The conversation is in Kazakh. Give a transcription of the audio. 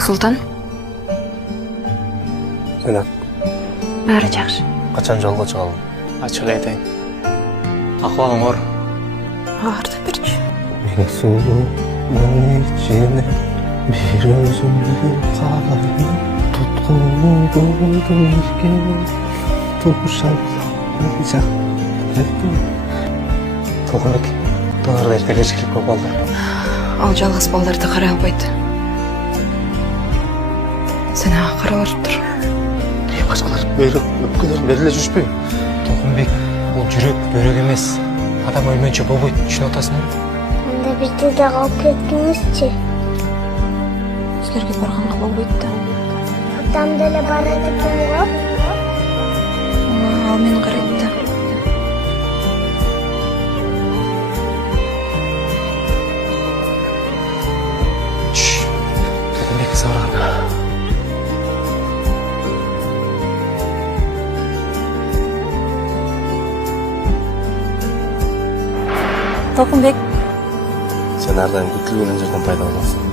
Султан, Сен бәрі жақсы. қачан жолға шығалың? Ачык айтайын. Акыбалың оор. Ағарды бірінші. Мені суыңның içine bir özümü kalayım. Tutkulu buldum тумшалmayacak. Толғанбек, доңғырда еркелешілік көп алды. Ал жалғыз балдарды қарай албайды. Сен аға қарап барып тұр. Не башқалар бұйрық өпкелерін беріле жүршпей. Толкунбек, бул жүрөк бөрөк эмес. Адам өлмөнчө болбойт, түшүнүп атасың. Анда бизди да алып кетиңизчи. Сілерге барғанға болбайды да. Атам деле барады экен го. Ал мені қарайды да. Толкунбек сабырга. Толқынбек, Сен әрдайым күтілген жерден пайда боласың.